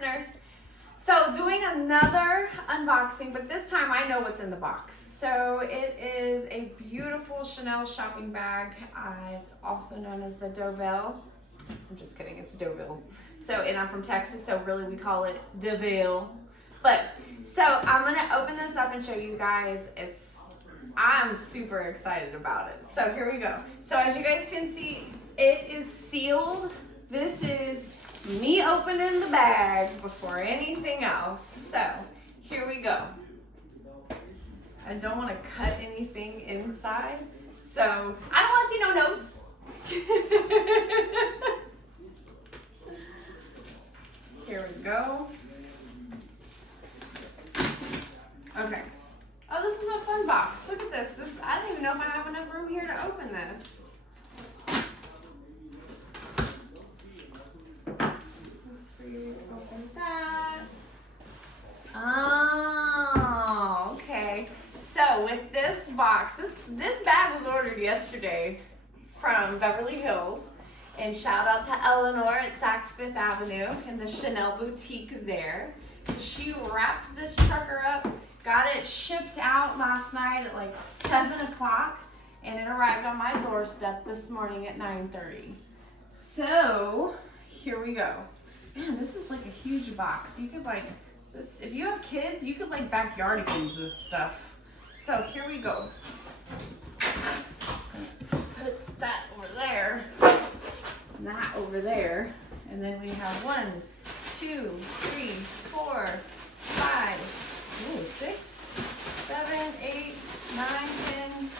Nurse. So doing another unboxing, but this time I know what's in the box. So it is a beautiful Chanel shopping bag. It's also known as the Deauville. I'm just kidding, it's Deauville. So, and I'm from Texas, so really we call it Deauville. But, so I'm gonna open this up and show you guys. I'm super excited about it. So here we go. So as you guys can see, it is sealed. This is me opening the bag before anything else. So here we go. I don't want to cut anything inside, so I don't want to see no notes. Here we go. Okay. Oh, this is a fun box. Look at this. I don't even know if I have enough room here to open this. That's for you to open that. Oh, okay. So with this box, this bag was ordered yesterday from Beverly Hills. And shout out to Eleanor at Saks Fifth Avenue in the Chanel boutique there. She wrapped this trucker up, got it shipped out last night at like 7 o'clock, and it arrived on my doorstep this morning at 9:30. So here we go. Man, this is like a huge box. You could like, this, if you have kids, you could like backyardigans this stuff. So here we go. Put that over there, and that over there, and then we have 1, 2, 3, 4, 5, 6, 7, 8, 9, 10.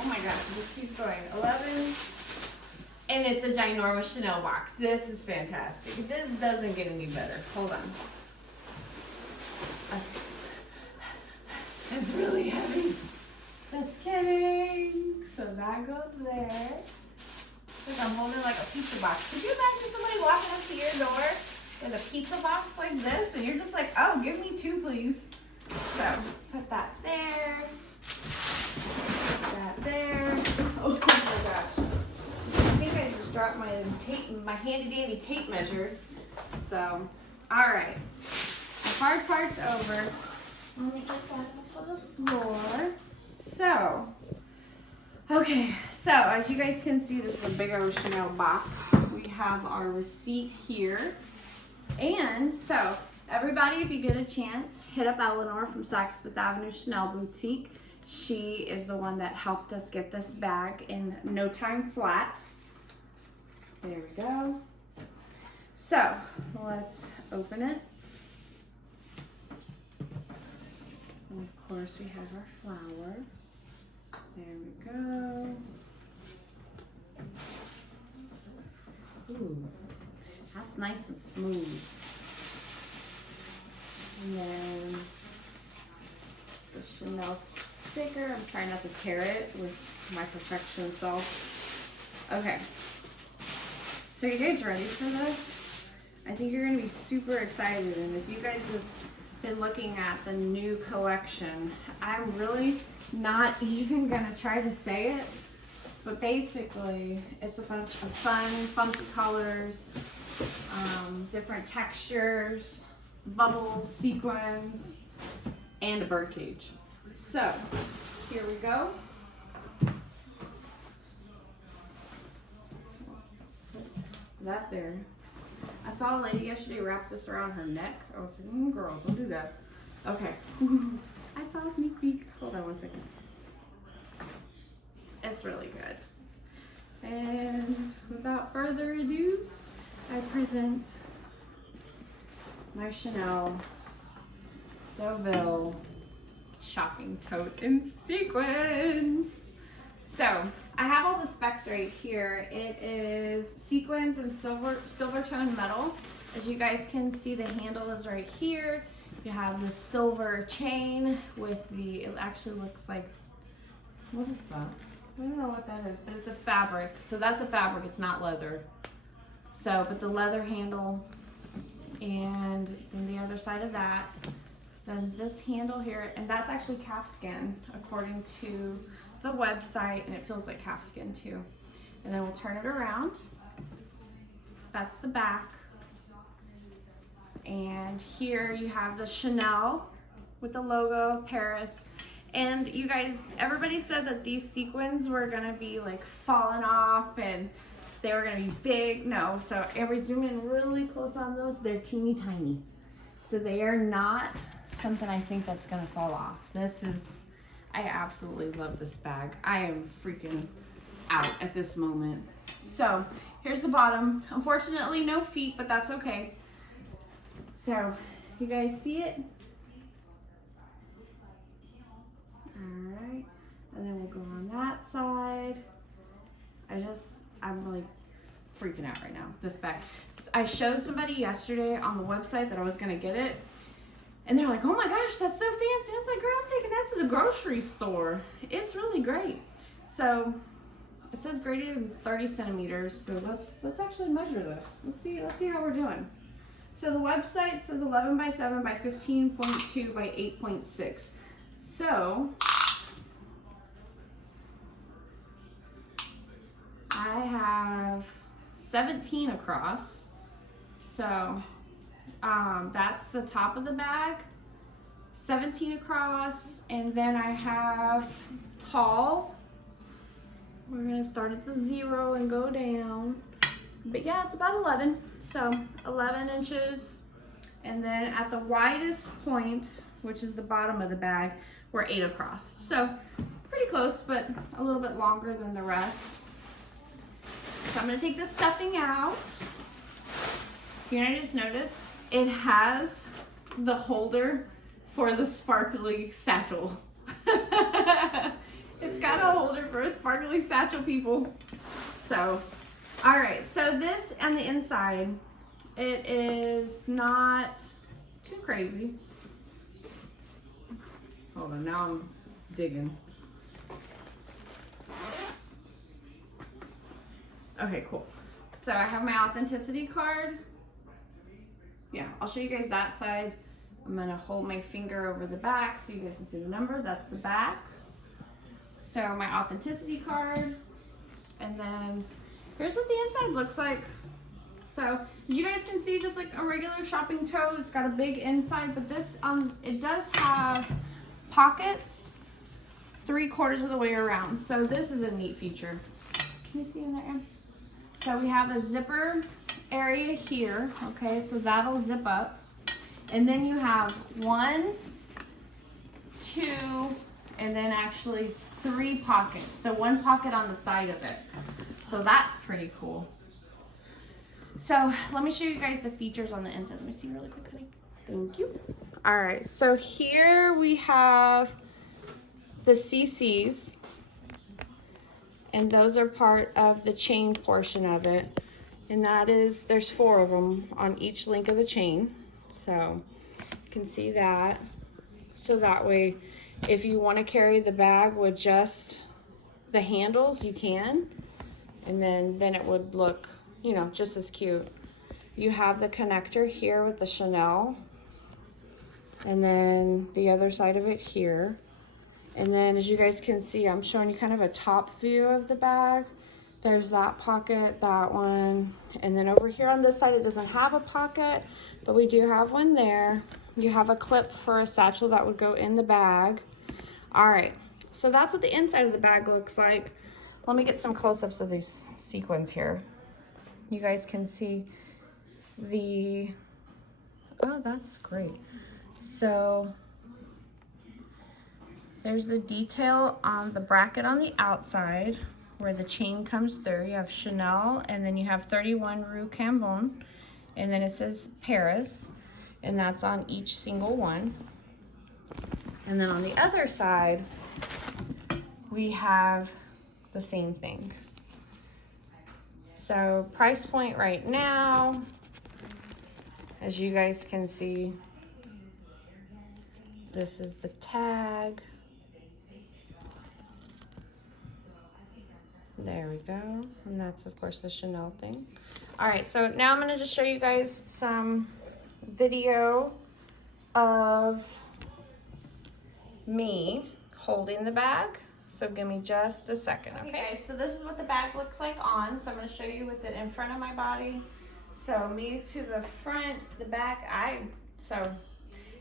Oh my gosh, it just keeps going. 11. And it's a ginormous Chanel box. This is fantastic. This doesn't get any better. Hold on. It's really heavy. Just kidding. So that goes there. Like I'm holding like a pizza box. Could you imagine somebody walking up to your door with a pizza box like this, and you're just like, oh, give me 2, please. So put that there. Put that there. Oh my gosh. I think I just dropped my tape, my handy dandy tape measure. So, all right. The hard part's over. Let me get that off of the floor. So, okay, so as you guys can see, this is a big old Chanel box. We have our receipt here. And so, everybody, if you get a chance, hit up Eleanor from Saks Fifth Avenue Chanel Boutique. She is the one that helped us get this bag in no time flat. There we go. So, let's open it. And of course, we have our flower. There we go. Ooh, that's nice and smooth. And then the Chanel sticker. I'm trying not to tear it with my perfection self. Okay. So you guys ready for this? I think you're gonna be super excited. And if you guys have been looking at the new collection, I'm really not even gonna try to say it, but basically it's a bunch of fun, funky colors, different textures, bubbles, sequins, and a birdcage. So here we go. That there. I saw a lady yesterday wrap this around her neck. I was like, girl, don't do that. Okay. I saw a sneak peek. Hold on 1 second. It's really good. And without further ado, I present my Chanel Deauville shopping tote in sequins. So I have all the specs right here. It is sequins and silver tone metal. As you guys can see, the handle is right here. You have the silver chain with the, it actually looks like, what is that? I don't know what that is, but it's a fabric. So that's a fabric, it's not leather. So, but the leather handle, and then the other side of that, then this handle here, and that's actually calfskin according to the website, and it feels like calfskin too. And then we'll turn it around. That's the back. And here you have the Chanel with the logo, Paris. And you guys, everybody said that these sequins were gonna be like falling off and they were gonna be big. No, so if we zoom in really close on those, they're teeny tiny. So they are not something I think that's gonna fall off. This is, I absolutely love this bag. I am freaking out at this moment. So here's the bottom. Unfortunately, no feet, but that's okay. So you guys see it? All right, and then we'll go on that side. I'm really freaking out right now, this bag. I showed somebody yesterday on the website that I was gonna get it, and they're like, oh my gosh, that's so fancy. I was like, girl, I'm taking that to the grocery store. It's really great. So it says graded in 30 centimeters. So let's actually measure this. Let's see how we're doing. So the website says 11 by 7 by 15.2 by 8.6. So I have 17 across. So that's the top of the bag, 17 across, and then I have tall. We're gonna start at the 0 and go down. But yeah, it's about 11. So 11 inches. And then at the widest point, which is the bottom of the bag, we're 8 across. So pretty close, but a little bit longer than the rest. So I'm gonna take this stuffing out. You know, I just noticed it has the holder for the sparkly satchel. It's got a holder for a sparkly satchel, people. So, all right, so this on the inside, it is not too crazy. Hold on, now I'm digging. Okay, cool. So I have my authenticity card. Yeah, I'll show you guys that side. I'm gonna hold my finger over the back so you guys can see the number. That's the back. So my authenticity card. And then here's what the inside looks like. So you guys can see just like a regular shopping tote. It's got a big inside, but this it does have pockets 3/4 of the way around. So this is a neat feature. Can you see in there? So we have a zipper area here, okay, so that'll zip up. And then you have 1, 2, and then actually 3 pockets. So 1 pocket on the side of it. So that's pretty cool. So let me show you guys the features on the inside. Let me see really quickly. Thank you. All right, so here we have the CCs. And those are part of the chain portion of it. And that is, there's 4 of them on each link of the chain. So you can see that. So that way, if you want to carry the bag with just the handles, you can. And then it would look, you know, just as cute. You have the connector here with the Chanel. And then the other side of it here. And then as you guys can see, I'm showing you kind of a top view of the bag. There's that pocket, that one. And then over here on this side, it doesn't have a pocket, but we do have one there. You have a clip for a satchel that would go in the bag. All right, so that's what the inside of the bag looks like. Let me get some close-ups of these sequins here. You guys can see the, oh, that's great. So there's the detail on the bracket on the outside where the chain comes through. You have Chanel, and then you have 31 Rue Cambon, and then it says Paris, and that's on each single one. And then on the other side, we have the same thing. So price point right now, as you guys can see, this is the tag. There we go. And that's of course the Chanel thing. All right, so now I'm gonna just show you guys some video of me holding the bag. So give me just a second, okay? Okay guys, so this is what the bag looks like on. So I'm gonna show you with it in front of my body. So me to the front, the back, so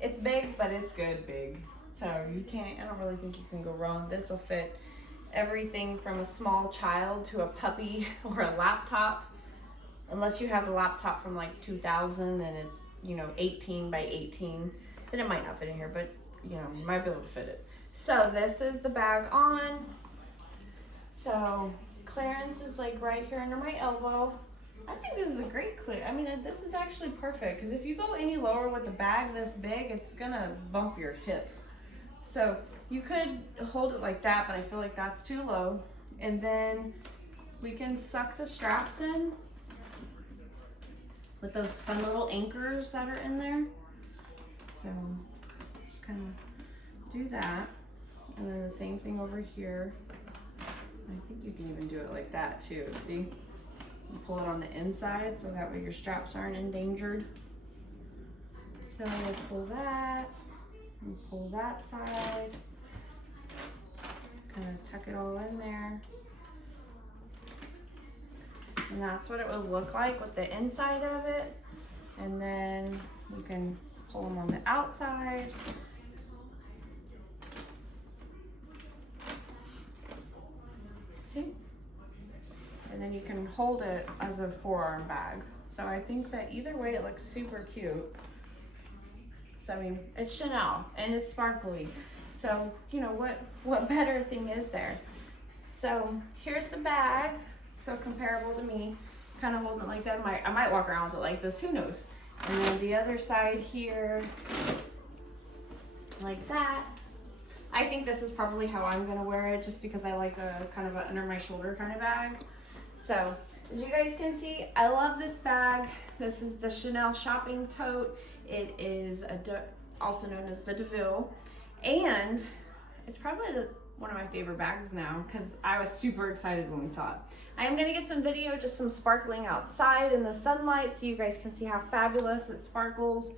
it's big, but it's good big. So I don't really think you can go wrong. This will fit everything from a small child to a puppy or a laptop. Unless you have a laptop from like 2000 and it's, 18 by 18, then it might not fit in here, but you might be able to fit it. So this is the bag on. So clearance is like right here under my elbow. I think this is a great clear. I mean, this is actually perfect because if you go any lower with the bag this big, it's gonna bump your hip. So you could hold it like that, but I feel like that's too low. And then we can suck the straps in with those fun little anchors that are in there. So just kind of do that. And then the same thing over here. I think you can even do it like that too, see? You pull it on the inside so that way your straps aren't endangered. So we'll pull that, and pull that side. Kind of tuck it all in there. And that's what it would look like with the inside of it. And then you can pull them on the outside. See? And then you can hold it as a forearm bag. So I think that either way it looks super cute. So I mean, it's Chanel and it's sparkly. So, what better thing is there? So here's the bag. So comparable to me, kind of holding it like that. I might walk around with it like this, who knows? And then the other side here, like that. I think this is probably how I'm gonna wear it just because I like a kind of a under my shoulder kind of bag. So as you guys can see, I love this bag. This is the Chanel shopping tote. It is also known as the Deauville. And it's probably one of my favorite bags now because I was super excited when we saw it. I am gonna get some video, just some sparkling outside in the sunlight so you guys can see how fabulous it sparkles.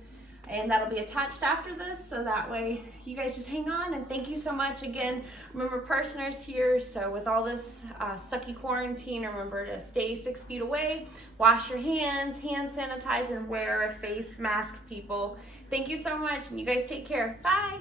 And that'll be attached after this, so that way you guys just hang on. And thank you so much again. Remember, Personer's here, so with all this sucky quarantine, remember to stay 6 feet away, wash your hands, hand sanitize, and wear a face mask, people. Thank you so much, and you guys take care. Bye.